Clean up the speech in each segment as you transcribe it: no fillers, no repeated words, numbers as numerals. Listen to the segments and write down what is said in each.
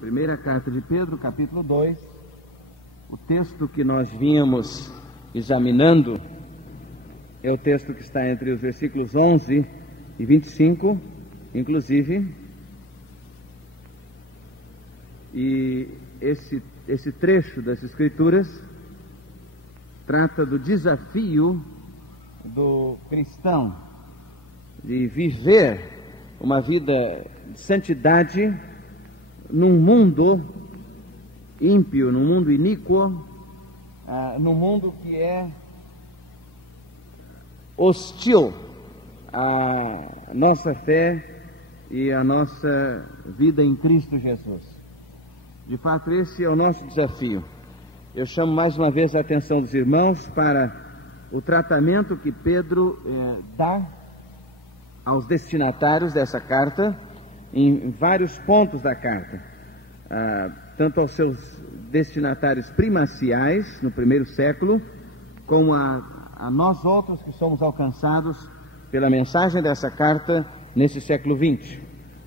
Primeira carta de Pedro, capítulo 2, o texto que nós vínhamos examinando é o texto que está entre os versículos 11 e 25, inclusive, e esse trecho das Escrituras trata do desafio do cristão de viver uma vida de santidade num mundo ímpio, num mundo iníquo, num mundo que é hostil à nossa fé e à nossa vida em Cristo Jesus. De fato, esse é o nosso desafio. Eu chamo mais uma vez a atenção dos irmãos para o tratamento que Pedro dá aos destinatários dessa carta, em vários pontos da carta, tanto aos seus destinatários primaciais, no primeiro século, como a nós outros que somos alcançados pela mensagem dessa carta nesse século XX.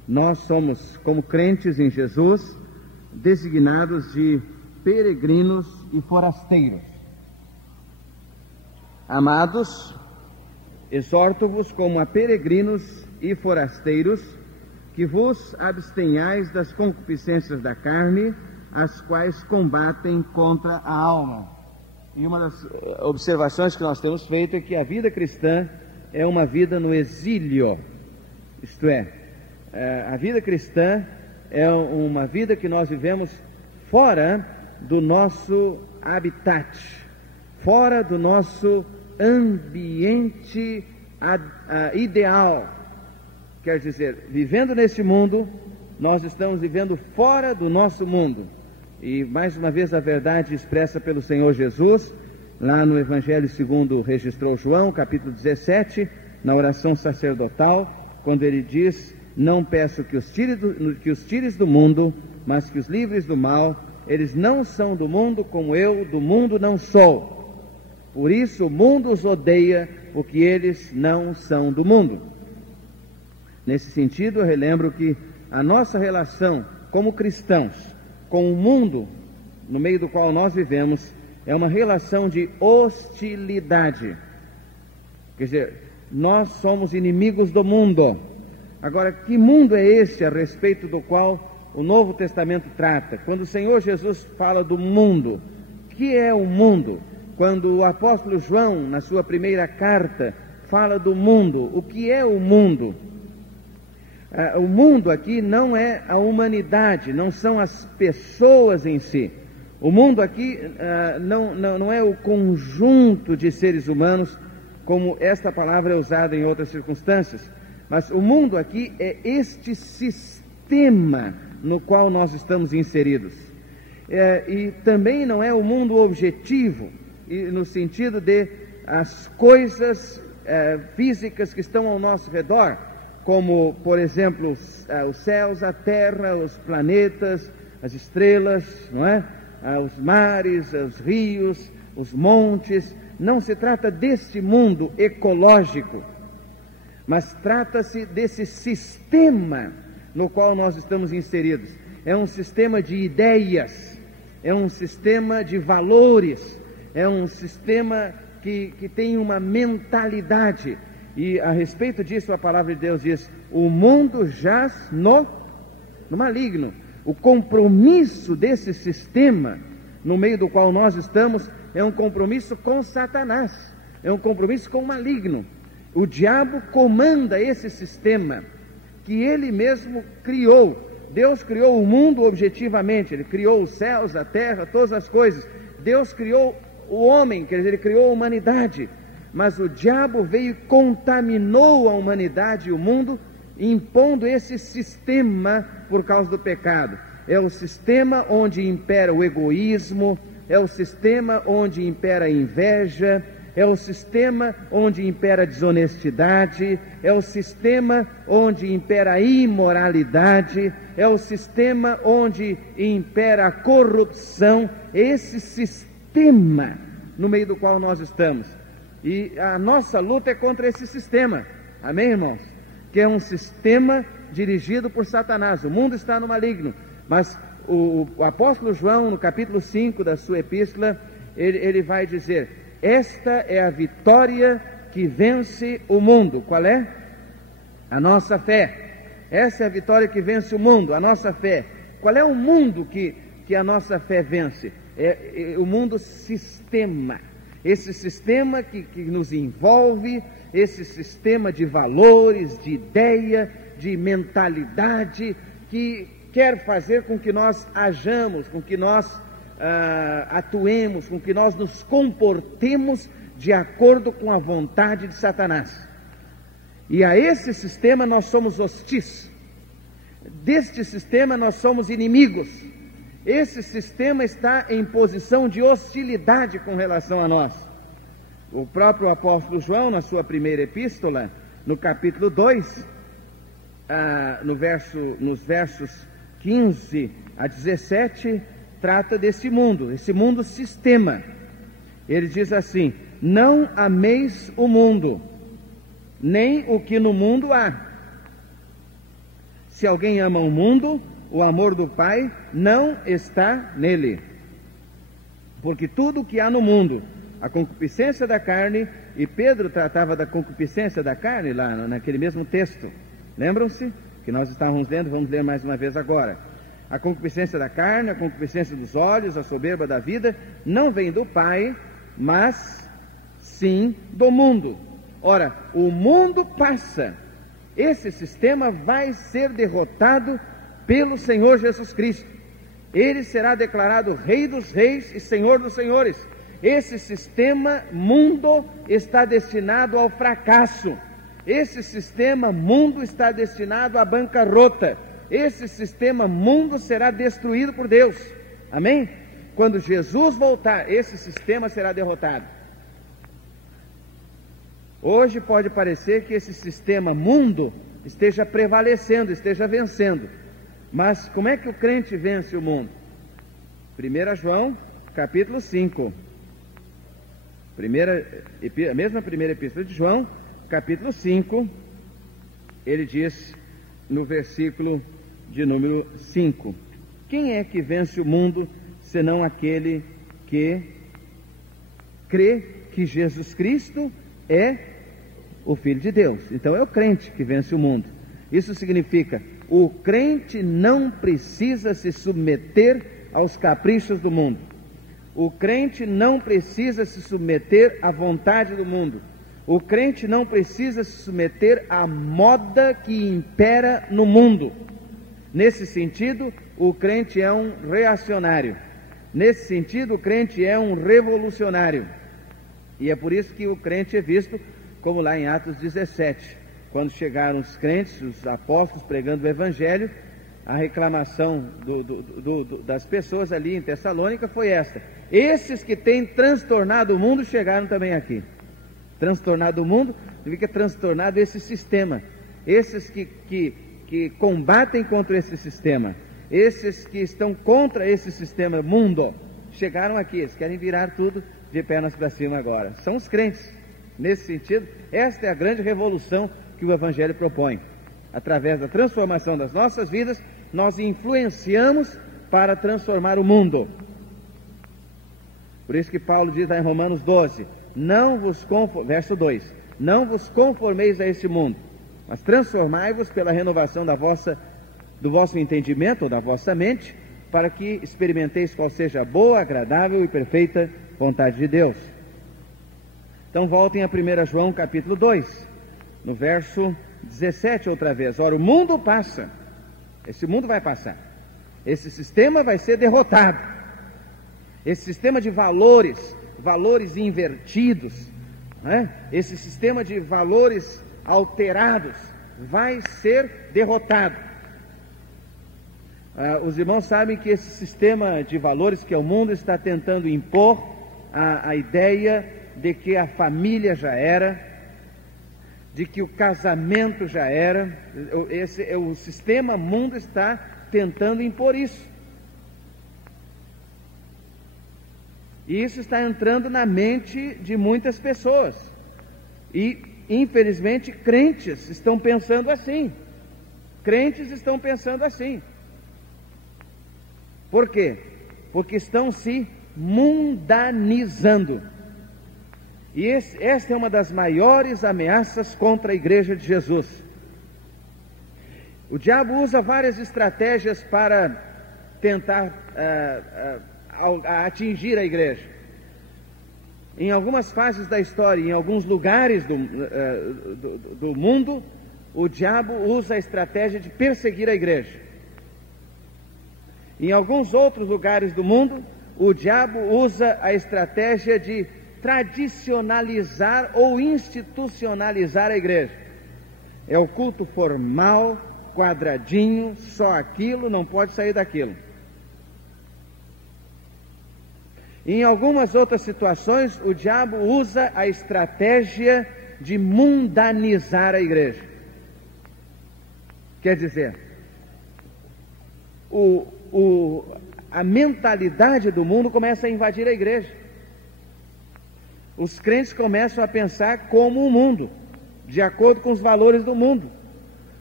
Nós somos, como crentes em Jesus, designados de peregrinos e forasteiros. Amados, exorto-vos como a peregrinos e forasteiros, que vos abstenhais das concupiscências da carne, as quais combatem contra a alma. E uma das observações que nós temos feito é que a vida cristã é uma vida no exílio, isto é, a vida cristã é uma vida que nós vivemos fora do nosso habitat, fora do nosso ambiente ideal. Quer dizer, vivendo nesse mundo, nós estamos vivendo fora do nosso mundo. E mais uma vez a verdade expressa pelo Senhor Jesus, lá no Evangelho segundo registrou João, capítulo 17, na oração sacerdotal, quando ele diz: não peço que os tires do mundo, mas que os livres do mal. Eles não são do mundo, como eu do mundo não sou. Por isso o mundo os odeia, porque eles não são do mundo. Nesse sentido, eu relembro que a nossa relação como cristãos com o mundo no meio do qual nós vivemos é uma relação de hostilidade. Quer dizer, nós somos inimigos do mundo. Agora, que mundo é esse a respeito do qual o Novo Testamento trata? Quando o Senhor Jesus fala do mundo, o que é o mundo? Quando o apóstolo João, na sua primeira carta, fala do mundo, o que é o mundo? O mundo aqui não é a humanidade, não são as pessoas em si. O mundo aqui não é o conjunto de seres humanos, como esta palavra é usada em outras circunstâncias. Mas o mundo aqui é este sistema no qual nós estamos inseridos. E também não é o mundo objetivo, no sentido de as coisas físicas que estão ao nosso redor, como, por exemplo, os céus, a terra, os planetas, as estrelas, não é? Os mares, os rios, os montes. Não se trata deste mundo ecológico, mas trata-se desse sistema no qual nós estamos inseridos. É um sistema de ideias, é um sistema de valores, é um sistema que tem uma mentalidade. E a respeito disso a palavra de Deus diz: o mundo jaz no maligno. O compromisso desse sistema no meio do qual nós estamos é um compromisso com Satanás, é um compromisso com o maligno. O diabo comanda esse sistema que ele mesmo criou. Deus criou o mundo objetivamente, ele criou os céus, a terra, todas as coisas. Deus criou o homem, quer dizer, ele criou a humanidade. Mas o diabo veio e contaminou a humanidade e o mundo, impondo esse sistema por causa do pecado. É o sistema onde impera o egoísmo, é o sistema onde impera a inveja, é o sistema onde impera a desonestidade, é o sistema onde impera a imoralidade, é o sistema onde impera a corrupção. Esse sistema no meio do qual nós estamos. E a nossa luta é contra esse sistema, amém, irmãos? Que é um sistema dirigido por Satanás. O mundo está no maligno, mas o apóstolo João, no capítulo 5 da sua epístola, ele vai dizer: esta é a vitória que vence o mundo. Qual é? A nossa fé. Essa é a vitória que vence o mundo, a nossa fé. Qual é o mundo que a nossa fé vence? É o mundo sistema. Esse sistema que nos envolve, esse sistema de valores, de ideia, de mentalidade, que quer fazer com que nós hajamos, com que nós atuemos, com que nós nos comportemos de acordo com a vontade de Satanás. E a esse sistema nós somos hostis. Deste sistema nós somos inimigos. Esse sistema está em posição de hostilidade com relação a nós. O próprio apóstolo João, na sua primeira epístola, no capítulo 2, nos versos 15 a 17, trata desse mundo, esse mundo sistema. Ele diz assim: não ameis o mundo, nem o que no mundo há. Se alguém ama o mundo, o amor do Pai não está nele. Porque tudo o que há no mundo, a concupiscência da carne, e Pedro tratava da concupiscência da carne lá naquele mesmo texto. Lembram-se? Que nós estávamos lendo, vamos ler mais uma vez agora. A concupiscência da carne, a concupiscência dos olhos, a soberba da vida, não vem do Pai, mas sim do mundo. Ora, o mundo passa. Esse sistema vai ser derrotado pelo Senhor Jesus Cristo. Ele será declarado Rei dos Reis e Senhor dos Senhores. Esse sistema mundo está destinado ao fracasso. Esse sistema mundo está destinado à bancarrota. Esse sistema mundo será destruído por Deus. Amém? Quando Jesus voltar, esse sistema será derrotado. Hoje pode parecer que esse sistema mundo esteja prevalecendo, esteja vencendo. Mas como é que o crente vence o mundo? 1 João, capítulo 5. A mesma primeira epístola de João, capítulo 5, ele diz no versículo de número 5: quem é que vence o mundo, senão aquele que crê que Jesus Cristo é o Filho de Deus? Então é o crente que vence o mundo. Isso significa, o crente não precisa se submeter aos caprichos do mundo. O crente não precisa se submeter à vontade do mundo. O crente não precisa se submeter à moda que impera no mundo. Nesse sentido, o crente é um reacionário. Nesse sentido, o crente é um revolucionário. E é por isso que o crente é visto como lá em Atos 17, quando chegaram os crentes, os apóstolos pregando o Evangelho, a reclamação das pessoas ali em Tessalônica foi esta: esses que têm transtornado o mundo chegaram também aqui. Transtornado o mundo significa transtornado esse sistema. Esses que combatem contra esse sistema, esses que estão contra esse sistema mundo, chegaram aqui. Eles querem virar tudo de pernas para cima agora. São os crentes. Nesse sentido, esta é a grande revolução que o Evangelho propõe. Através da transformação das nossas vidas, nós influenciamos para transformar o mundo. Por isso que Paulo diz lá em Romanos 12, verso 2, não vos conformeis a este mundo, mas transformai-vos pela renovação do vosso entendimento, ou da vossa mente, para que experimenteis qual seja a boa, agradável e perfeita vontade de Deus. Então voltem a 1 João capítulo 2, no verso 17 outra vez. Ora, o mundo passa, esse mundo vai passar, esse sistema vai ser derrotado, esse sistema de valores invertidos, esse sistema de valores alterados vai ser derrotado. Os irmãos sabem que esse sistema de valores que o mundo está tentando impor, a ideia de que a família já era, de que o casamento já era, o sistema mundo está tentando impor isso. E isso está entrando na mente de muitas pessoas. E, infelizmente, crentes estão pensando assim. Crentes estão pensando assim. Por quê? Porque estão se mundanizando. E esta é uma das maiores ameaças contra a igreja de Jesus. O diabo usa várias estratégias para tentar atingir a igreja. Em algumas fases da história, em alguns lugares do mundo, o diabo usa a estratégia de perseguir a igreja. Em alguns outros lugares do mundo, o diabo usa a estratégia de tradicionalizar ou institucionalizar a igreja. É o culto formal, quadradinho, só aquilo, não pode sair daquilo. Em algumas outras situações, o diabo usa a estratégia de mundanizar a igreja. Quer dizer, a mentalidade do mundo começa a invadir a igreja. Os crentes começam a pensar como o mundo, de acordo com os valores do mundo.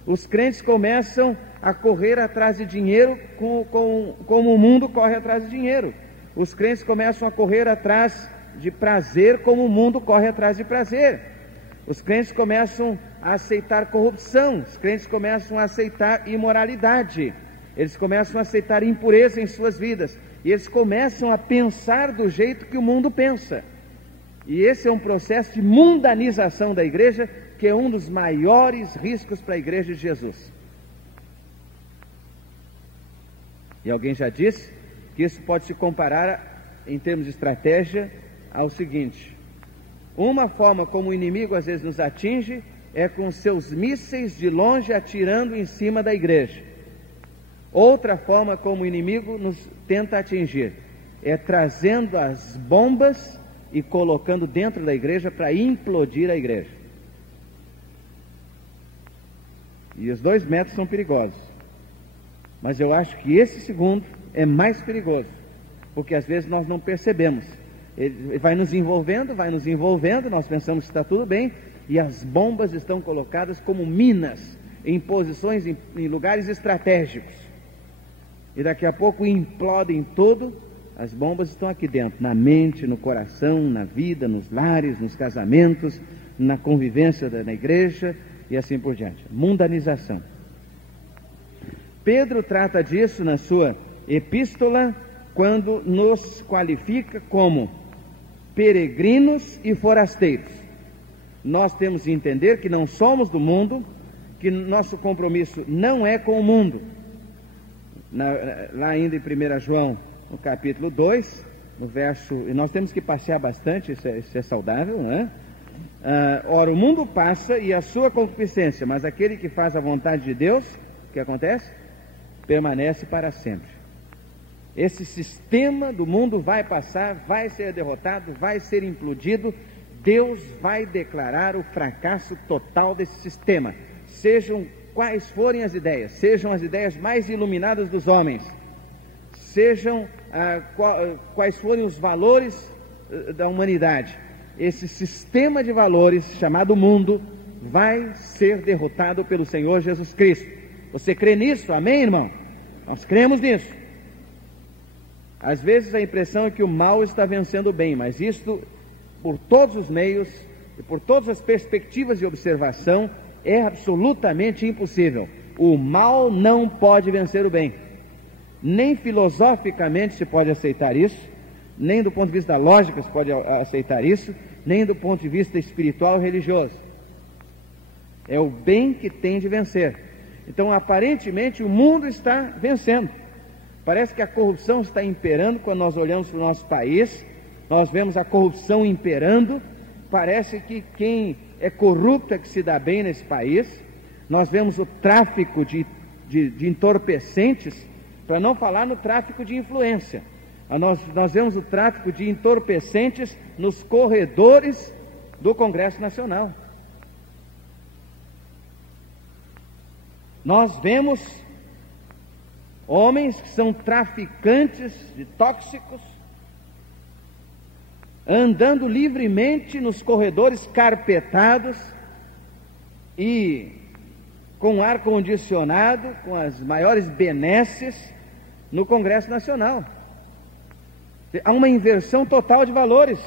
Os crentes começam a correr atrás de dinheiro como o mundo corre atrás de dinheiro. Os crentes começam a correr atrás de prazer como o mundo corre atrás de prazer. Os crentes começam a aceitar corrupção, os crentes começam a aceitar imoralidade, eles começam a aceitar impureza em suas vidas, e eles começam a pensar do jeito que o mundo pensa. E esse é um processo de mundanização da igreja, que é um dos maiores riscos para a igreja de Jesus. E alguém já disse que isso pode se comparar, em termos de estratégia, ao seguinte: uma forma como o inimigo às vezes nos atinge é com seus mísseis de longe atirando em cima da igreja. Outra forma como o inimigo nos tenta atingir é trazendo as bombas e colocando dentro da igreja para implodir a igreja. E os dois métodos são perigosos, mas eu acho que esse segundo é mais perigoso, porque às vezes nós não percebemos. Ele vai nos envolvendo, nós pensamos que está tudo bem, e as bombas estão colocadas como minas, em posições, em lugares estratégicos, e daqui a pouco implodem todo. As bombas estão aqui dentro, na mente, no coração, na vida, nos lares, nos casamentos, na convivência na igreja e assim por diante. Mundanização. Pedro trata disso na sua epístola, quando nos qualifica como peregrinos e forasteiros. Nós temos que entender que não somos do mundo, que nosso compromisso não é com o mundo. Lá ainda em 1 João, no capítulo 2, no verso, e nós temos que passear bastante, isso é saudável, não é? Ora, o mundo passa e a sua concupiscência, mas aquele que faz a vontade de Deus, o que acontece? Permanece para sempre. Esse sistema do mundo vai passar, vai ser derrotado, vai ser implodido. Deus vai declarar o fracasso total desse sistema, sejam quais forem as ideias, sejam as ideias mais iluminadas dos homens, sejam quais forem os valores da humanidade. Esse sistema de valores chamado mundo vai ser derrotado pelo Senhor Jesus Cristo. Você crê nisso? Amém, irmão? Nós cremos nisso. Às vezes a impressão é que o mal está vencendo o bem, mas isto, por todos os meios e por todas as perspectivas de observação, é absolutamente impossível. O mal não pode vencer o bem. Nem filosoficamente se pode aceitar isso, nem do ponto de vista da lógica se pode aceitar isso, nem do ponto de vista espiritual e religioso. É o bem que tem de vencer. Então, aparentemente, o mundo está vencendo. Parece que a corrupção está imperando. Quando nós olhamos para o nosso país, nós vemos a corrupção imperando. Parece que quem é corrupto é que se dá bem nesse país. Nós vemos o tráfico de entorpecentes, para não falar no tráfico de influência. Nós vemos o tráfico de entorpecentes nos corredores do Congresso Nacional. Nós vemos homens que são traficantes de tóxicos andando livremente nos corredores carpetados e com ar condicionado, com as maiores benesses, no Congresso Nacional. Há uma inversão total de valores.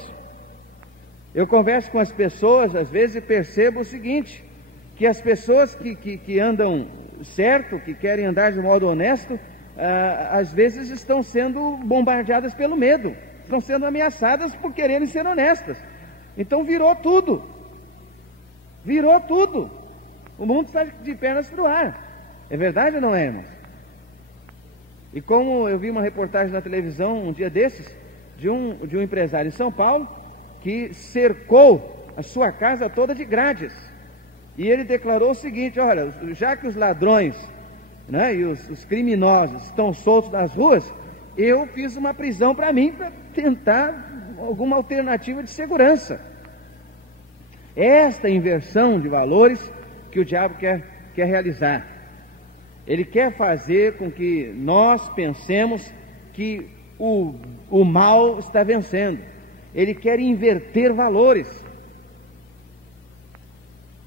Eu converso com as pessoas, às vezes, e percebo o seguinte, que as pessoas que andam certo, que querem andar de modo honesto, às vezes estão sendo bombardeadas pelo medo, estão sendo ameaçadas por quererem ser honestas. Então virou tudo. O mundo está de pernas para o ar. É verdade ou não é, irmãos? E como eu vi uma reportagem na televisão um dia desses, de um empresário em São Paulo, que cercou a sua casa toda de grades. E ele declarou o seguinte: olha, já que os ladrões, né, e os criminosos estão soltos nas ruas, eu fiz uma prisão para mim, para tentar alguma alternativa de segurança. Esta inversão de valores que o diabo quer realizar. Ele quer fazer com que nós pensemos que o mal está vencendo. Ele quer inverter valores.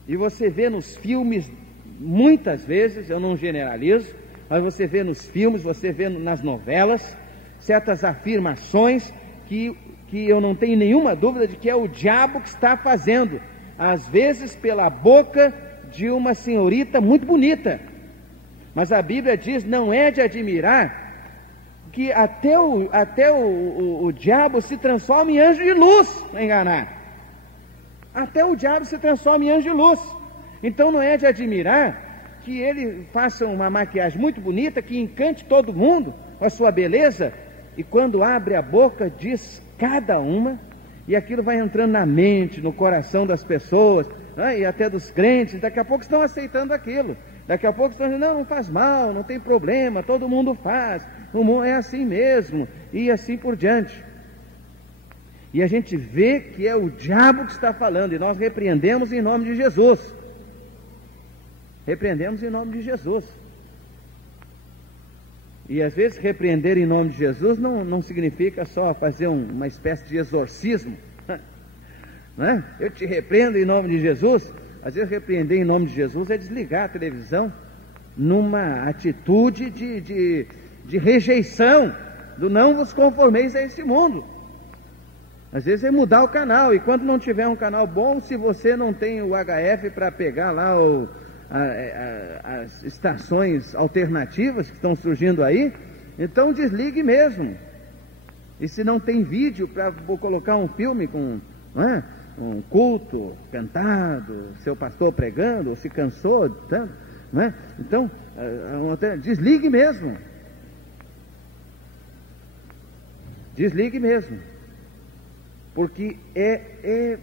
E você vê nos filmes, muitas vezes, eu não generalizo, mas você vê nos filmes, você vê nas novelas, certas afirmações que eu não tenho nenhuma dúvida de que é o diabo que está fazendo, às vezes pela boca de uma senhorita muito bonita. Mas a Bíblia diz, não é de admirar, que até o diabo se transforma em anjo de luz para enganar. Até o diabo se transforma em anjo de luz. Então não é de admirar que ele faça uma maquiagem muito bonita, que encante todo mundo com a sua beleza, e quando abre a boca diz cada uma, e aquilo vai entrando na mente, no coração das pessoas, né, e até dos crentes. Daqui a pouco estão aceitando aquilo. Daqui a pouco estão dizendo, não faz mal, não tem problema, todo mundo faz, o mundo é assim mesmo, e assim por diante. E a gente vê que é o diabo que está falando, e nós repreendemos em nome de Jesus. Repreendemos em nome de Jesus. E às vezes repreender em nome de Jesus não significa só fazer uma espécie de exorcismo, né? Eu te repreendo em nome de Jesus. Às vezes repreender em nome de Jesus é desligar a televisão numa atitude de rejeição, do não vos conformeis a esse mundo. Às vezes é mudar o canal, e quando não tiver um canal bom, se você não tem o HF para pegar lá as estações alternativas que estão surgindo aí, então desligue mesmo. E se não tem vídeo para colocar um filme com um culto cantado, seu pastor pregando, ou se cansou tanto, né? Então desligue mesmo. Desligue mesmo. Porque é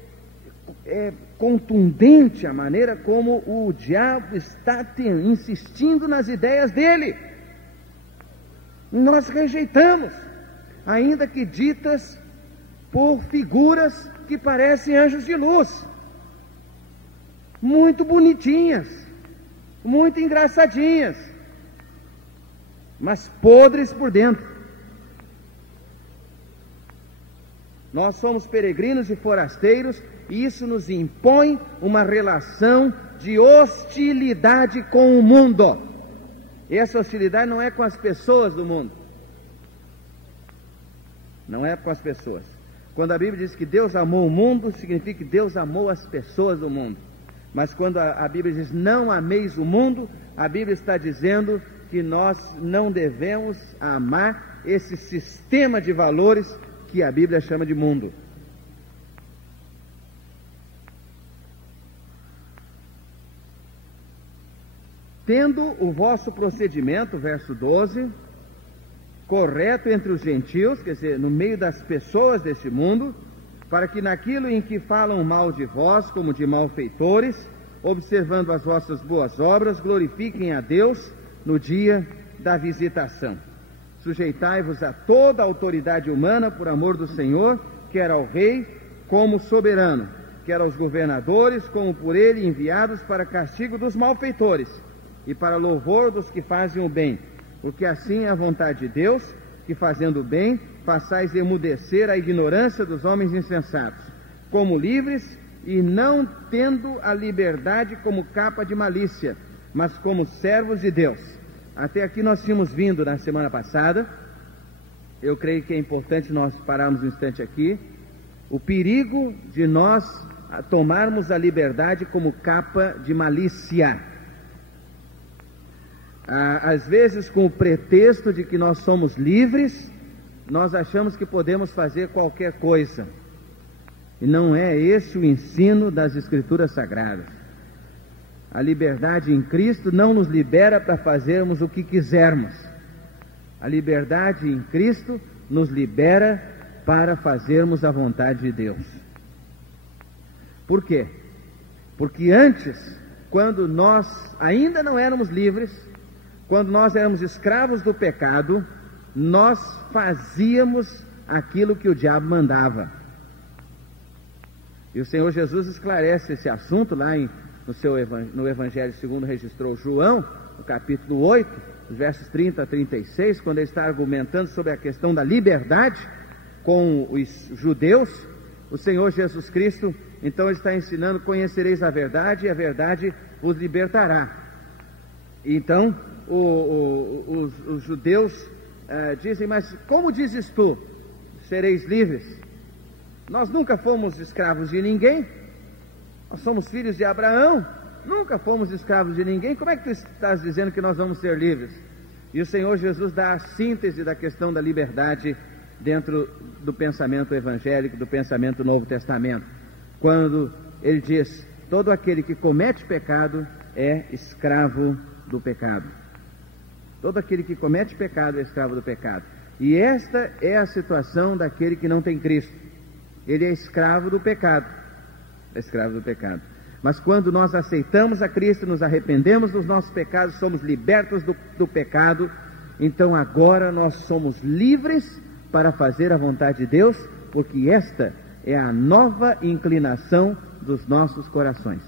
contundente a maneira como o diabo está insistindo nas ideias dele. Nós rejeitamos, ainda que ditas por figuras que parecem anjos de luz, muito bonitinhas, muito engraçadinhas, mas podres por dentro. Nós somos peregrinos e forasteiros, e isso nos impõe uma relação de hostilidade com o mundo. E essa hostilidade não é com as pessoas do mundo. Não é com as pessoas. Quando a Bíblia diz que Deus amou o mundo, significa que Deus amou as pessoas do mundo. Mas quando a Bíblia diz não ameis o mundo, a Bíblia está dizendo que nós não devemos amar esse sistema de valores que a Bíblia chama de mundo. Tendo o vosso procedimento, verso 12, correto entre os gentios, quer dizer, no meio das pessoas deste mundo, para que naquilo em que falam mal de vós, como de malfeitores, observando as vossas boas obras, glorifiquem a Deus no dia da visitação. Sujeitai-vos a toda a autoridade humana por amor do Senhor, quer ao rei como soberano, quer aos governadores como por ele enviados para castigo dos malfeitores e para louvor dos que fazem o bem, porque assim é a vontade de Deus, que fazendo o bem façais emudecer a ignorância dos homens insensatos, como livres e não tendo a liberdade como capa de malícia, mas como servos de Deus. até aqui nós tínhamos vindo na semana passada. Eu creio que é importante nós pararmos um instante aqui. O perigo de nós tomarmos a liberdade como capa de malícia. Às vezes, com o pretexto de que nós somos livres, nós achamos que podemos fazer qualquer coisa. E não é esse o ensino das Escrituras Sagradas. A liberdade em Cristo não nos libera para fazermos o que quisermos. A liberdade em Cristo nos libera para fazermos a vontade de Deus. Por quê? Porque antes, quando nós ainda não éramos livres, quando nós éramos escravos do pecado, nós fazíamos aquilo que o diabo mandava. E o Senhor Jesus esclarece esse assunto lá no Evangelho segundo registrou João, no capítulo 8, os versos 30 a 36, quando ele está argumentando sobre a questão da liberdade com os judeus. O Senhor Jesus Cristo, então, ele está ensinando: conhecereis a verdade, e a verdade vos libertará. Então, os judeus dizem: mas como dizes tu, sereis livres? Nós nunca fomos escravos de ninguém, nós somos filhos de Abraão, nunca fomos escravos de ninguém, como é que tu estás dizendo que nós vamos ser livres? E o Senhor Jesus dá a síntese da questão da liberdade dentro do pensamento evangélico, do pensamento do Novo Testamento, quando ele diz: todo aquele que comete pecado é escravo do pecado. Todo aquele que comete pecado é escravo do pecado. E esta é a situação daquele que não tem Cristo. Ele é escravo do pecado. É escravo do pecado. Mas quando nós aceitamos a Cristo, nos arrependemos dos nossos pecados, somos libertos do pecado, então agora nós somos livres para fazer a vontade de Deus, porque esta é a nova inclinação dos nossos corações.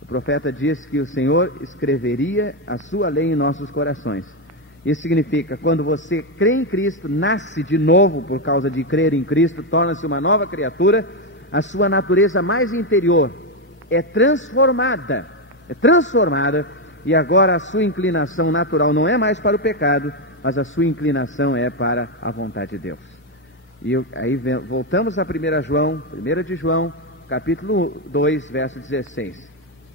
O profeta diz que o Senhor escreveria a sua lei em nossos corações. Isso significa, quando você crê em Cristo, nasce de novo por causa de crer em Cristo, torna-se uma nova criatura, a sua natureza mais interior é transformada, e agora a sua inclinação natural não é mais para o pecado, mas a sua inclinação é para a vontade de Deus. E aí voltamos a 1 de João, capítulo 2, verso 16.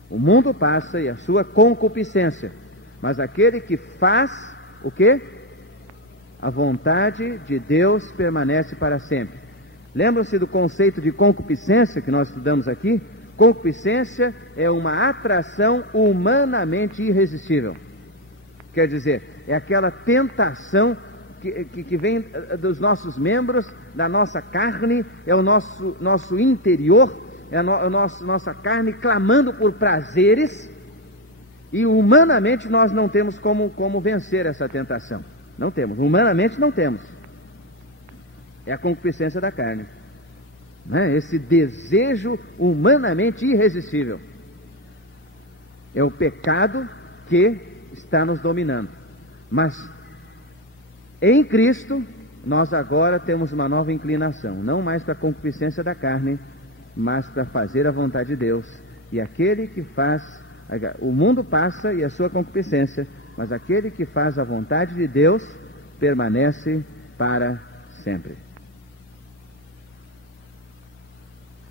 O mundo passa e a sua concupiscência, mas aquele que faz o quê? A vontade de Deus permanece para sempre. Lembram-se do conceito de concupiscência que nós estudamos aqui? Concupiscência é uma atração humanamente irresistível. Quer dizer, é aquela tentação que vem dos nossos membros, da nossa carne, é o nosso interior, é a nossa carne clamando por prazeres, e humanamente nós não temos como vencer essa tentação. Não temos, humanamente não temos. É a concupiscência da carne, né? Esse desejo humanamente irresistível. É o pecado que está nos dominando. Mas em Cristo nós agora temos uma nova inclinação, não mais para a concupiscência da carne, mas para fazer a vontade de Deus. E aquele que faz, o mundo passa e a sua concupiscência, mas aquele que faz a vontade de Deus permanece para sempre.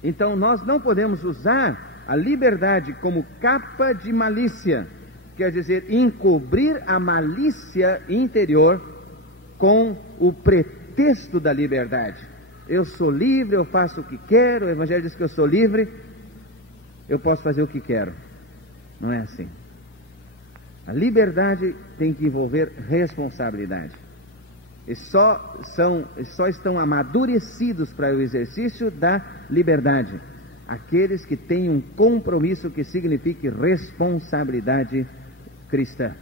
Então nós não podemos usar a liberdade como capa de malícia, quer dizer, encobrir a malícia interior com o pretexto da liberdade. Eu sou livre, eu faço o que quero, o Evangelho diz que eu sou livre, eu posso fazer o que quero. Não é assim. A liberdade tem que envolver responsabilidade. E só estão amadurecidos para o exercício da liberdade aqueles que têm um compromisso que signifique responsabilidade cristã.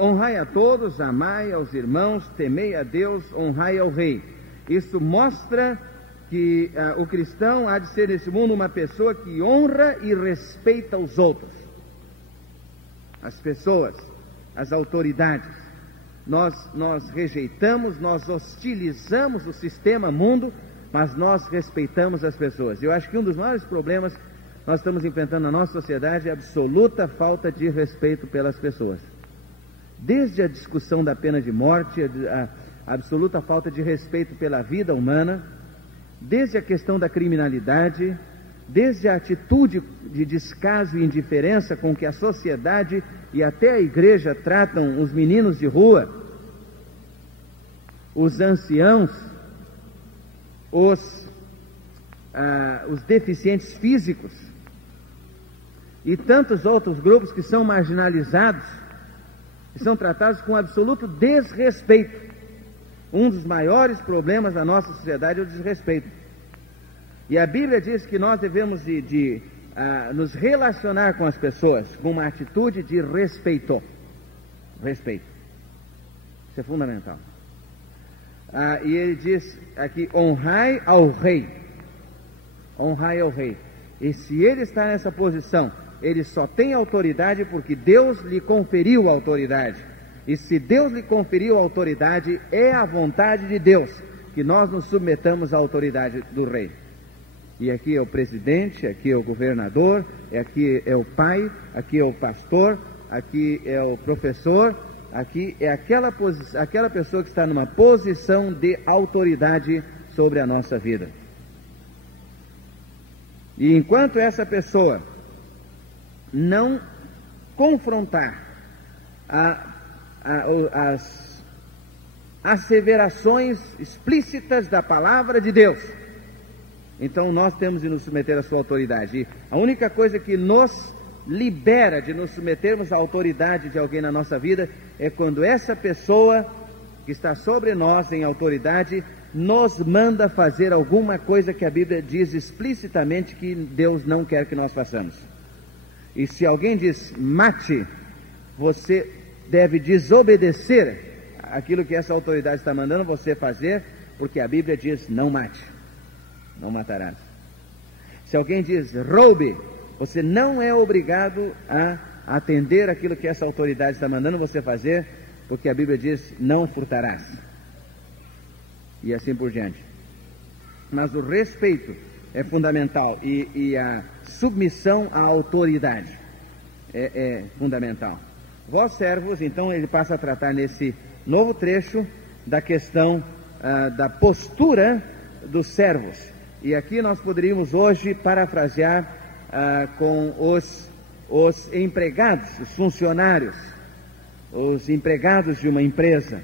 Honrai a todos, amai aos irmãos, temei a Deus, honrai ao rei. Isso mostra que o cristão há de ser nesse mundo uma pessoa que honra e respeita os outros, as pessoas, as autoridades. Nós rejeitamos, nós hostilizamos o sistema mundo, mas nós respeitamos as pessoas. Eu acho que um dos maiores problemas nós estamos enfrentando na nossa sociedade a absoluta falta de respeito pelas pessoas. Desde a discussão da pena de morte, a absoluta falta de respeito pela vida humana, desde a questão da criminalidade, desde a atitude de descaso e indiferença com que a sociedade e até a igreja tratam os meninos de rua, os anciãos, os deficientes físicos e tantos outros grupos que são marginalizados e são tratados com absoluto desrespeito. Um dos maiores problemas da nossa sociedade é o desrespeito. E a Bíblia diz que nós devemos nos relacionar com as pessoas com uma atitude de respeito. Respeito. Isso é fundamental. E ele diz aqui, honrai ao rei. Honrai ao rei. E se ele está nessa posição, ele só tem autoridade porque Deus lhe conferiu autoridade. E se Deus lhe conferiu autoridade, é a vontade de Deus que nós nos submetamos à autoridade do rei. E aqui é o presidente, aqui é o governador, aqui é o pai, aqui é o pastor, aqui é o professor, aqui é aquela pessoa que está numa posição de autoridade sobre a nossa vida. E enquanto essa pessoa não confrontar as asseverações explícitas da palavra de Deus, então nós temos de nos submeter à sua autoridade. E a única coisa que nos libera de nos submetermos à autoridade de alguém na nossa vida é quando essa pessoa que está sobre nós em autoridade nos manda fazer alguma coisa que a Bíblia diz explicitamente que Deus não quer que nós façamos. E se alguém diz mate, você deve desobedecer aquilo que essa autoridade está mandando você fazer, porque a Bíblia diz não mate, não matarás. Se alguém diz roube, você não é obrigado a atender aquilo que essa autoridade está mandando você fazer, porque a Bíblia diz não furtarás. E assim por diante. Mas o respeito é fundamental e a submissão à autoridade é fundamental. Vós servos, então ele passa a tratar nesse novo trecho da questão da postura dos servos. E aqui nós poderíamos hoje parafrasear com os empregados, os funcionários, os empregados de uma empresa.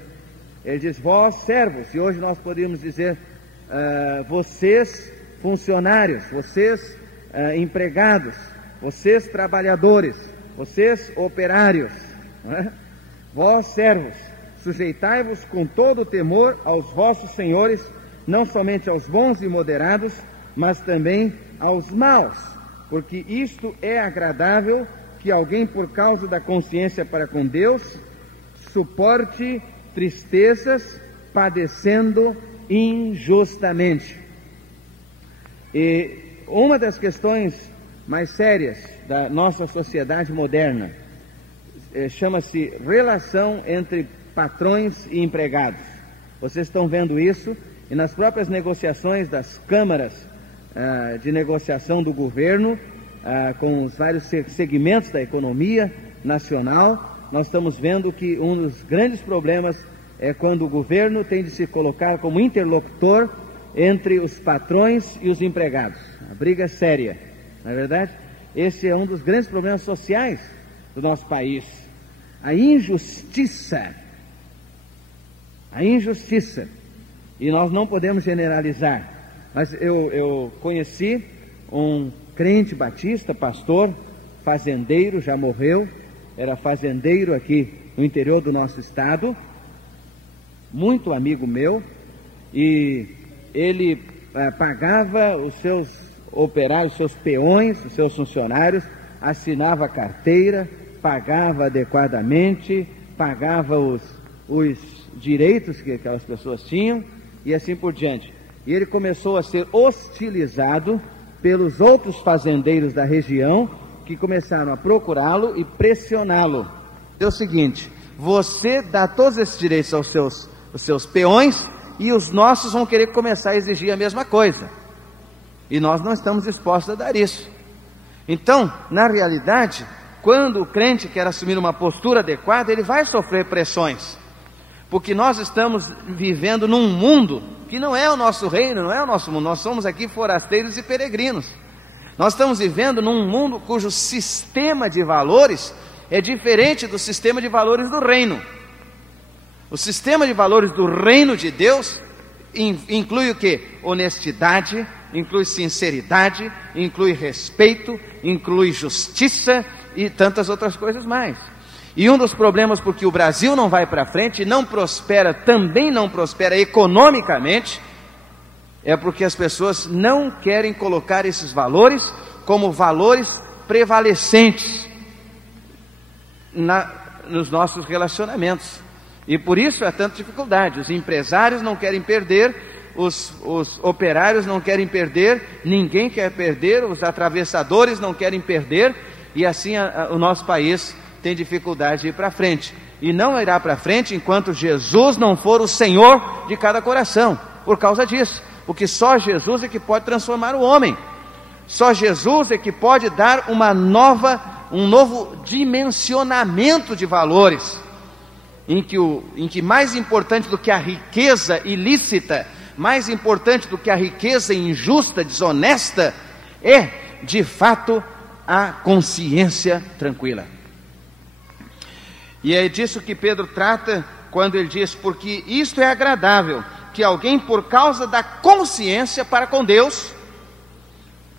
Ele diz, vós servos, e hoje nós poderíamos dizer, vocês funcionários, vocês empregados, vocês trabalhadores, vocês operários, não é? Vós servos, sujeitai-vos com todo o temor aos vossos senhores, não somente aos bons e moderados, mas também aos maus, porque isto é agradável, que alguém por causa da consciência para com Deus suporte tristezas, padecendo injustamente. E uma das questões mais sérias da nossa sociedade moderna chama-se relação entre patrões e empregados. Vocês estão vendo isso e nas próprias negociações das câmaras de negociação do governo, com os vários segmentos da economia nacional, nós estamos vendo que um dos grandes problemas é quando o governo tem de se colocar como interlocutor entre os patrões e os empregados. A briga é séria, não é verdade? Esse é um dos grandes problemas sociais do nosso país. A injustiça. E nós não podemos generalizar. Mas eu conheci um crente batista, pastor, fazendeiro, já morreu, era fazendeiro aqui no interior do nosso estado, muito amigo meu, e ele pagava os seus operários, os seus peões, os seus funcionários, assinava a carteira, pagava adequadamente, pagava os direitos que aquelas pessoas tinham e assim por diante. E ele começou a ser hostilizado pelos outros fazendeiros da região, que começaram a procurá-lo e pressioná-lo. É o seguinte: você dá todos esses direitos aos seus peões e os nossos vão querer começar a exigir a mesma coisa. E nós não estamos dispostos a dar isso. Então, na realidade, quando o crente quer assumir uma postura adequada, ele vai sofrer pressões, porque nós estamos vivendo num mundo que não é o nosso reino, não é o nosso mundo. Nós somos aqui forasteiros e peregrinos. Nós estamos vivendo num mundo cujo sistema de valores é diferente do sistema de valores do reino. O sistema de valores do reino de Deus inclui o quê? Honestidade, inclui sinceridade, inclui respeito, inclui justiça e tantas outras coisas mais. E um dos problemas porque o Brasil não vai para frente e não prospera, também não prospera economicamente, é porque as pessoas não querem colocar esses valores como valores prevalecentes nos nossos relacionamentos. E por isso há tanta dificuldade. Os empresários não querem perder, os operários não querem perder, ninguém quer perder, os atravessadores não querem perder, e assim o nosso país tem dificuldade de ir para frente. E não irá para frente enquanto Jesus não for o Senhor de cada coração, por causa disso. Porque só Jesus é que pode transformar o homem. Só Jesus é que pode dar um novo dimensionamento de valores, em que mais importante do que a riqueza ilícita, mais importante do que a riqueza injusta, desonesta, é, de fato, a consciência tranquila. E é disso que Pedro trata quando ele diz: porque isto é agradável, que alguém, por causa da consciência para com Deus,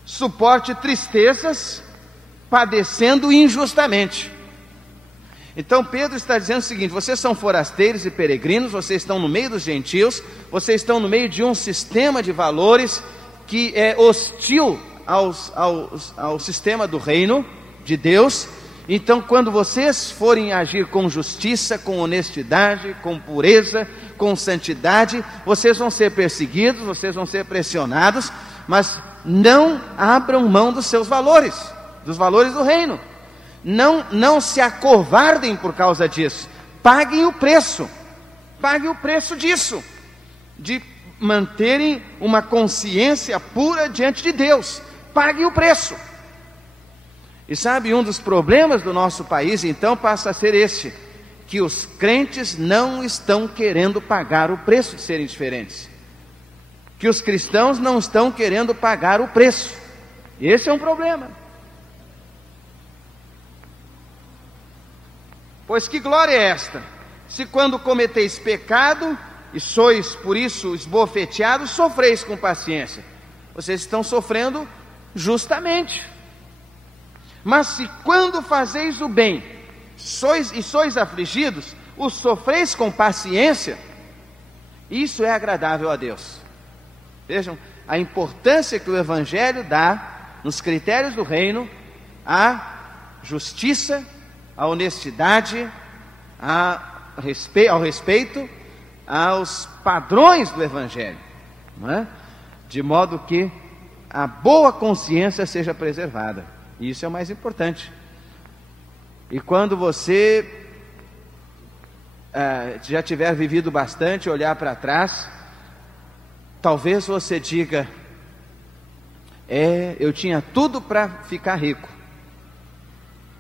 suporte tristezas, padecendo injustamente. Então Pedro está dizendo o seguinte: vocês são forasteiros e peregrinos, vocês estão no meio dos gentios, vocês estão no meio de um sistema de valores que é hostil ao sistema do reino de Deus. Então, quando vocês forem agir com justiça, com honestidade, com pureza, com santidade, vocês vão ser perseguidos, vocês vão ser pressionados, mas não abram mão dos seus valores, dos valores do reino. Não se acovardem por causa disso. Paguem o preço disso, de manterem uma consciência pura diante de Deus. Paguem o preço. E sabe, um dos problemas do nosso país então passa a ser este: que os crentes não estão querendo pagar o preço de serem diferentes, que os cristãos não estão querendo pagar o preço. Esse é um problema. Pois que glória é esta, se quando cometeis pecado e sois por isso esbofeteados, sofreis com paciência? Vocês estão sofrendo justamente. Mas se quando fazeis o bem sois afligidos, os sofreis com paciência, isso é agradável a Deus. Vejam a importância que o Evangelho dá nos critérios do reino à justiça, à honestidade, ao respeito, aos padrões do Evangelho, não é? De modo que a boa consciência seja preservada. Isso é o mais importante. E quando você já tiver vivido bastante, olhar para trás, talvez você diga: eu tinha tudo para ficar rico,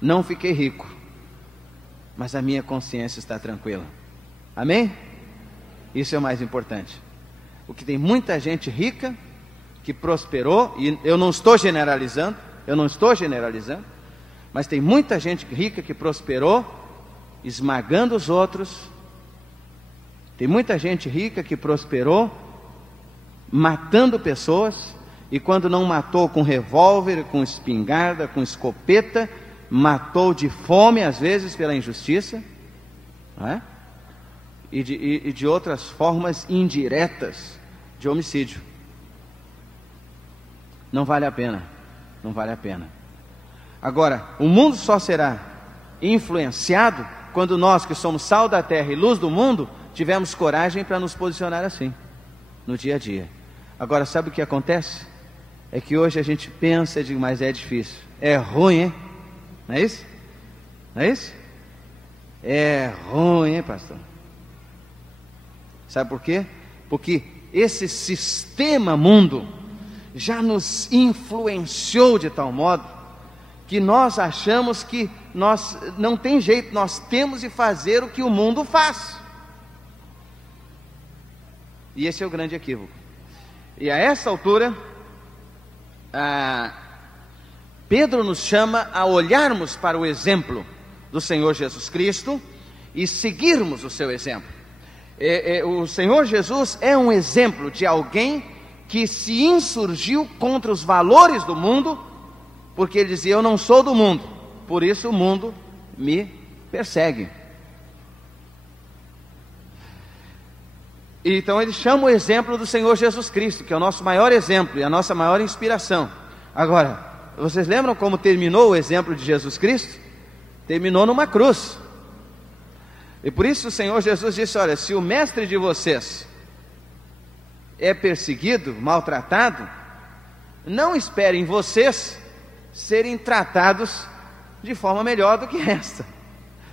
não fiquei rico, mas a minha consciência está tranquila. Amém? Isso é o mais importante. Porque tem muita gente rica que prosperou, e eu não estou generalizando, mas tem muita gente rica que prosperou esmagando os outros. Tem muita gente rica que prosperou matando pessoas, e quando não matou com revólver, com espingarda, com escopeta, matou de fome, às vezes pela injustiça, não é? E de outras formas indiretas de homicídio. Não vale a pena. Agora, o mundo só será influenciado quando nós, que somos sal da terra e luz do mundo, tivermos coragem para nos posicionar assim, no dia a dia. Agora, sabe o que acontece? É que hoje a gente pensa, mas é difícil, é ruim, hein? Não é isso? É ruim, hein, pastor? Sabe por quê? Porque esse sistema mundo já nos influenciou de tal modo que nós achamos que nós não tem jeito, nós temos de fazer o que o mundo faz. E esse é o grande equívoco. E a essa altura, Pedro nos chama a olharmos para o exemplo do Senhor Jesus Cristo e seguirmos o seu exemplo. O Senhor Jesus é um exemplo de alguém que se insurgiu contra os valores do mundo, porque ele dizia: eu não sou do mundo, por isso o mundo me persegue. Então ele chama o exemplo do Senhor Jesus Cristo, que é o nosso maior exemplo e a nossa maior inspiração. Agora, vocês lembram como terminou o exemplo de Jesus Cristo? Terminou numa cruz. E por isso o Senhor Jesus disse: olha, se o mestre de vocês é perseguido, maltratado, não esperem vocês serem tratados de forma melhor do que esta.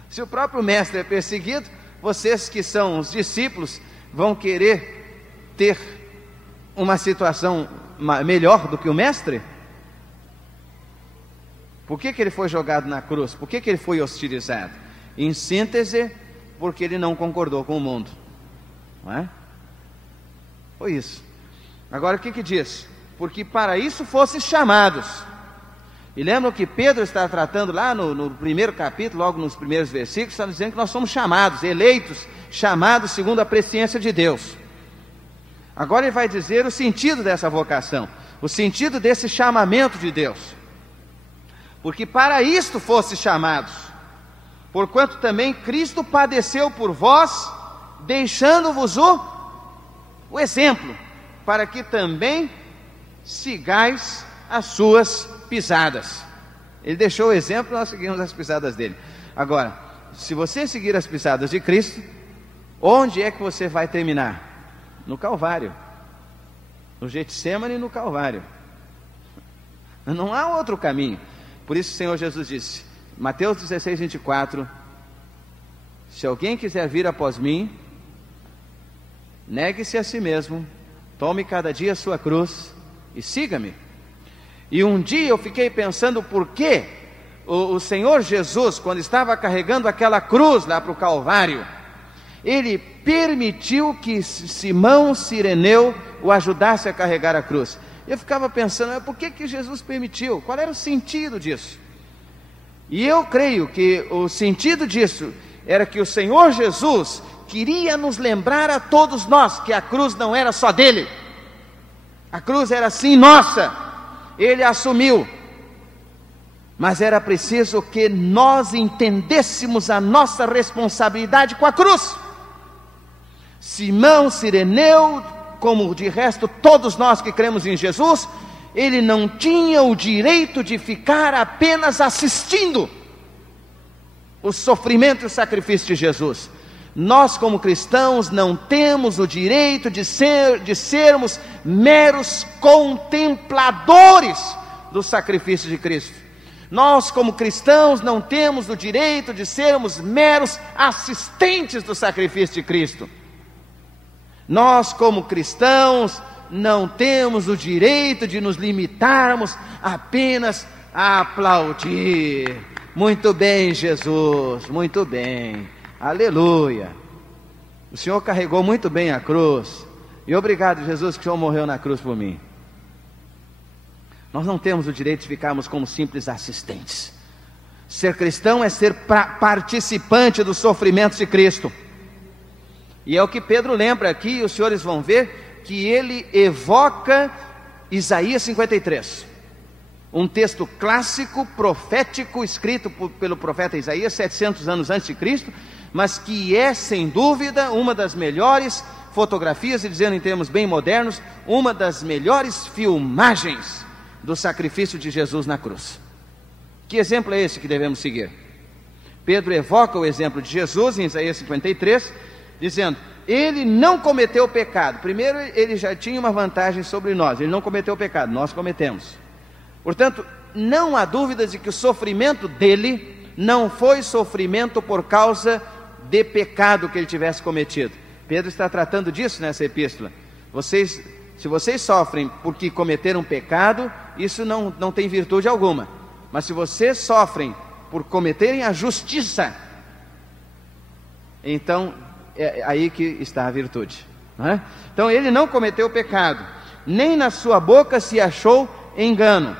Se o próprio mestre é perseguido, vocês que são os discípulos vão querer ter uma situação melhor do que o mestre? Por que ele foi jogado na cruz? Por que ele foi hostilizado? Em síntese, porque ele não concordou com o mundo, não é? Foi isso. Agora o que diz? Porque para isso fossem chamados. E lembram que Pedro está tratando lá no primeiro capítulo, logo nos primeiros versículos, está dizendo que nós somos chamados, eleitos, chamados segundo a presciência de Deus. Agora ele vai dizer o sentido dessa vocação, o sentido desse chamamento de Deus. Porque para isto fossem chamados, porquanto também Cristo padeceu por vós, deixando-vos o exemplo, para que também sigais as suas pisadas. Ele deixou o exemplo, nós seguimos as pisadas dele. Agora, se você seguir as pisadas de Cristo, onde é que você vai terminar? No Calvário, no Getsêmani, no Calvário. Não há outro caminho. Por isso o Senhor Jesus disse, Mateus 16, 24: se alguém quiser vir após mim, negue-se a si mesmo, tome cada dia a sua cruz e siga-me. E um dia eu fiquei pensando por que o Senhor Jesus, quando estava carregando aquela cruz lá para o Calvário, ele permitiu que Simão Cireneu o ajudasse a carregar a cruz. Eu ficava pensando, por que Jesus permitiu? Qual era o sentido disso? E eu creio que o sentido disso era que o Senhor Jesus queria nos lembrar a todos nós que a cruz não era só dele, a cruz era sim nossa, ele assumiu, mas era preciso que nós entendêssemos a nossa responsabilidade com a cruz. Simão Cireneu, como de resto todos nós que cremos em Jesus, ele não tinha o direito de ficar apenas assistindo o sofrimento e o sacrifício de Jesus. Nós como cristãos não temos o direito de sermos meros contempladores do sacrifício de Cristo. Nós como cristãos não temos o direito de sermos meros assistentes do sacrifício de Cristo. Nós como cristãos não temos o direito de nos limitarmos apenas a aplaudir. Muito bem, Jesus, muito bem, aleluia. O Senhor carregou muito bem a cruz, e obrigado, Jesus, que o Senhor morreu na cruz por mim. Nós não temos o direito de ficarmos como simples assistentes. Ser cristão é ser participante dos sofrimentos de Cristo. E é o que Pedro lembra aqui, e os senhores vão ver que ele evoca Isaías 53, um texto clássico, profético, escrito pelo profeta Isaías 700 anos antes de Cristo, mas que é sem dúvida uma das melhores fotografias, e dizendo em termos bem modernos, uma das melhores filmagens do sacrifício de Jesus na cruz. Que exemplo é esse que devemos seguir? Pedro evoca o exemplo de Jesus em Isaías 53, dizendo, ele não cometeu pecado. Primeiro, ele já tinha uma vantagem sobre nós, ele não cometeu pecado, nós cometemos. Portanto, não há dúvida de que o sofrimento dele não foi sofrimento por causa de pecado que ele tivesse cometido. Pedro está tratando disso nessa epístola. Se vocês sofrem porque cometeram pecado, isso não tem virtude alguma. Mas se vocês sofrem por cometerem a justiça, então é aí que está a virtude, não é? Então ele não cometeu pecado, nem na sua boca se achou engano.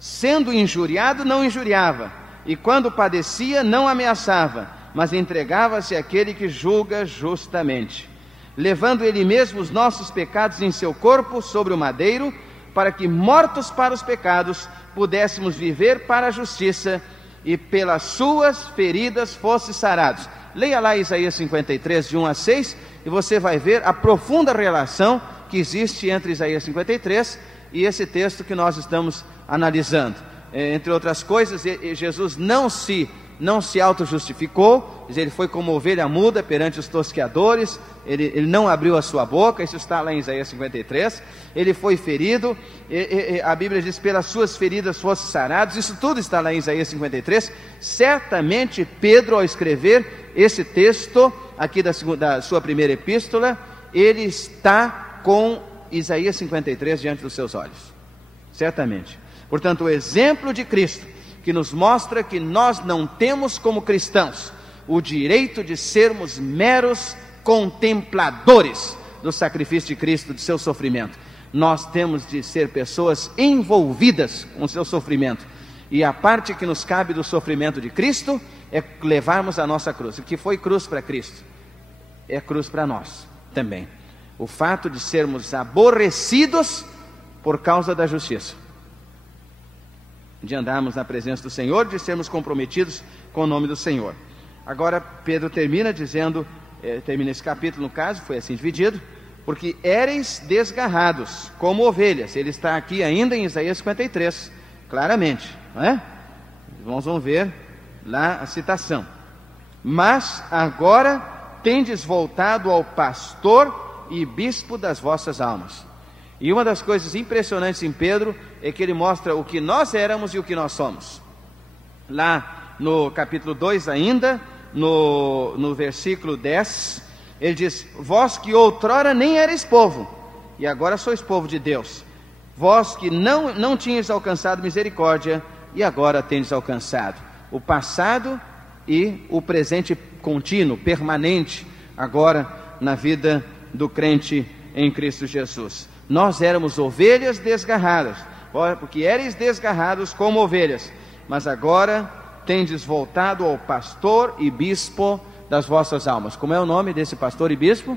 Sendo injuriado, não injuriava, e quando padecia, não ameaçava, mas entregava-se àquele que julga justamente, levando ele mesmo os nossos pecados em seu corpo sobre o madeiro, para que, mortos para os pecados, pudéssemos viver para a justiça, e pelas suas feridas fosse sarados. Leia lá Isaías 53, de 1 a 6, e você vai ver a profunda relação que existe entre Isaías 53 e esse texto que nós estamos analisando. Entre outras coisas, Jesus não se auto-justificou, ele foi como ovelha muda perante os tosqueadores, ele não abriu a sua boca, isso está lá em Isaías 53, ele foi ferido, a Bíblia diz, pelas suas feridas fosse sarados, isso tudo está lá em Isaías 53, certamente Pedro, ao escrever esse texto, aqui da sua primeira epístola, ele está com Isaías 53 diante dos seus olhos, certamente. Portanto, o exemplo de Cristo, que nos mostra que nós não temos como cristãos o direito de sermos meros contempladores do sacrifício de Cristo, do seu sofrimento. Nós temos de ser pessoas envolvidas com o seu sofrimento, e a parte que nos cabe do sofrimento de Cristo é levarmos a nossa cruz. O que foi cruz para Cristo é cruz para nós também. O fato de sermos aborrecidos por causa da justiça, de andarmos na presença do Senhor, de sermos comprometidos com o nome do Senhor. Agora Pedro termina dizendo, termina esse capítulo, no caso, foi assim dividido, porque éreis desgarrados como ovelhas. Ele está aqui ainda em Isaías 53, claramente, não é? Vamos ver lá a citação. Mas agora tendes voltado ao pastor e bispo das vossas almas. E uma das coisas impressionantes em Pedro é que ele mostra o que nós éramos e o que nós somos. Lá no capítulo 2 ainda, no versículo 10, ele diz: vós que outrora nem erais povo, e agora sois povo de Deus. Vós que não tinhas alcançado misericórdia, e agora tendes alcançado. O passado e o presente contínuo, permanente, agora na vida do crente em Cristo Jesus. Nós éramos ovelhas desgarradas, porque éreis desgarrados como ovelhas, mas agora tendes voltado ao pastor e bispo das vossas almas. Como é o nome desse pastor e bispo?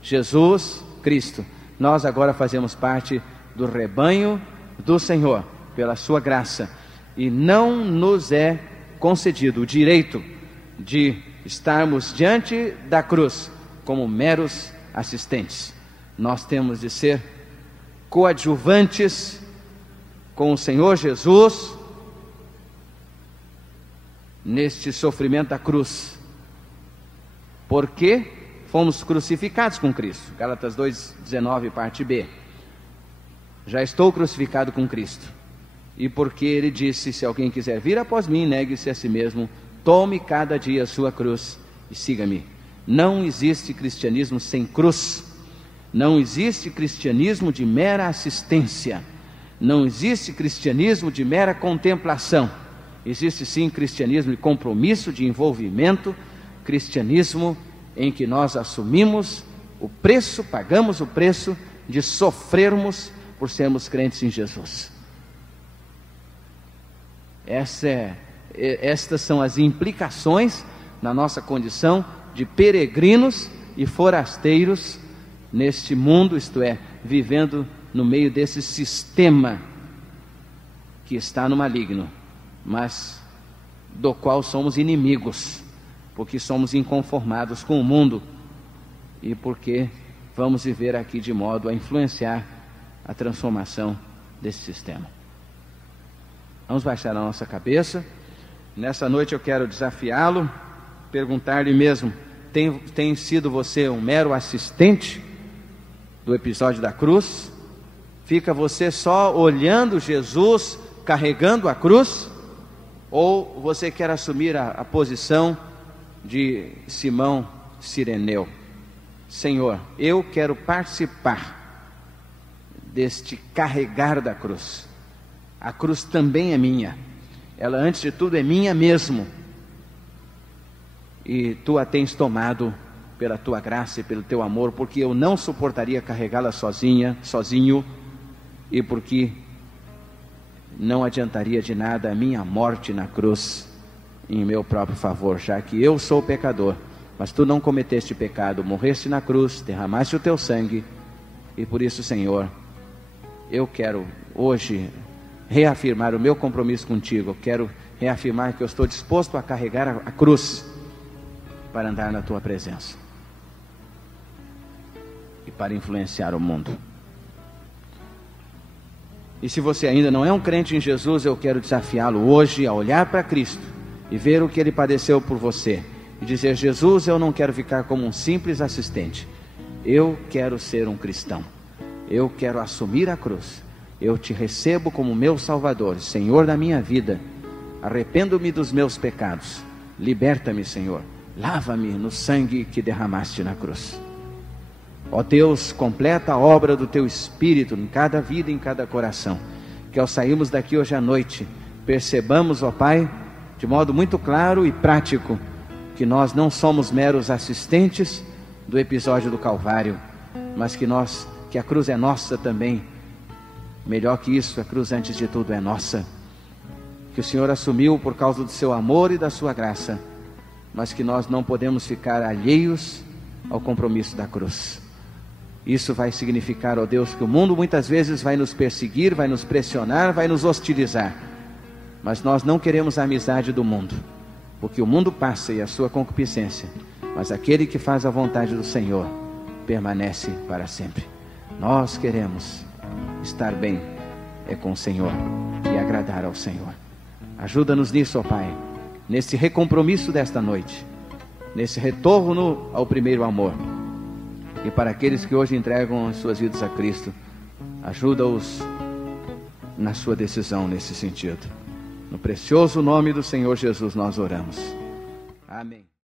Jesus Cristo. Nós agora fazemos parte do rebanho do Senhor, pela sua graça, e não nos é concedido o direito de estarmos diante da cruz como meros assistentes. Nós temos de ser coadjuvantes com o Senhor Jesus neste sofrimento da cruz, porque fomos crucificados com Cristo. Gálatas 2:19, parte B. Já estou crucificado com Cristo, e porque ele disse: se alguém quiser vir após mim, negue-se a si mesmo, tome cada dia a sua cruz e siga-me. Não existe cristianismo sem cruz. Não existe cristianismo de mera assistência. Não existe cristianismo de mera contemplação. Existe sim cristianismo de compromisso, de envolvimento, cristianismo em que nós assumimos o preço, pagamos o preço de sofrermos por sermos crentes em Jesus. Estas são as implicações na nossa condição de peregrinos e forasteiros neste mundo, isto é, vivendo no meio desse sistema que está no maligno, mas do qual somos inimigos, porque somos inconformados com o mundo e porque vamos viver aqui de modo a influenciar a transformação desse sistema. Vamos baixar a nossa cabeça. Nessa noite eu quero desafiá-lo, perguntar-lhe mesmo: tem sido você um mero assistente do episódio da cruz? Fica você só olhando Jesus carregando a cruz? Ou você quer assumir a posição de Simão Cireneu? Senhor, eu quero participar deste carregar da cruz. A cruz também é minha. Ela, antes de tudo, é minha mesmo. E tu a tens tomado pela tua graça e pelo teu amor, porque eu não suportaria carregá-la sozinho, e porque não adiantaria de nada a minha morte na cruz em meu próprio favor, já que eu sou pecador, mas tu não cometeste pecado, morreste na cruz, derramaste o teu sangue, e por isso, Senhor, eu quero hoje reafirmar o meu compromisso contigo. Eu quero reafirmar que eu estou disposto a carregar a cruz para andar na tua presença e para influenciar o mundo. E se você ainda não é um crente em Jesus, eu quero desafiá-lo hoje a olhar para Cristo e ver o que Ele padeceu por você e dizer: Jesus, eu não quero ficar como um simples assistente, eu quero ser um cristão, eu quero assumir a cruz, eu te recebo como meu Salvador, Senhor da minha vida. Arrependo-me dos meus pecados, liberta-me, Senhor, lava-me no sangue que derramaste na cruz. Ó Deus, completa a obra do teu Espírito em cada vida e em cada coração, que ao sairmos daqui hoje à noite, percebamos, ó Pai, de modo muito claro e prático, que nós não somos meros assistentes do episódio do Calvário, mas que a cruz é nossa também. Melhor que isso, a cruz antes de tudo é nossa, que o Senhor assumiu por causa do seu amor e da sua graça, mas que nós não podemos ficar alheios ao compromisso da cruz. Isso vai significar, ó Deus, que o mundo muitas vezes vai nos perseguir, vai nos pressionar, vai nos hostilizar, mas nós não queremos a amizade do mundo, porque o mundo passa e a sua concupiscência, mas aquele que faz a vontade do Senhor permanece para sempre. Nós queremos estar bem com o Senhor e agradar ao Senhor. Ajuda-nos nisso, ó Pai, nesse recompromisso desta noite, nesse retorno ao primeiro amor. E para aqueles que hoje entregam as suas vidas a Cristo, ajuda-os na sua decisão nesse sentido. No precioso nome do Senhor Jesus nós oramos. Amém.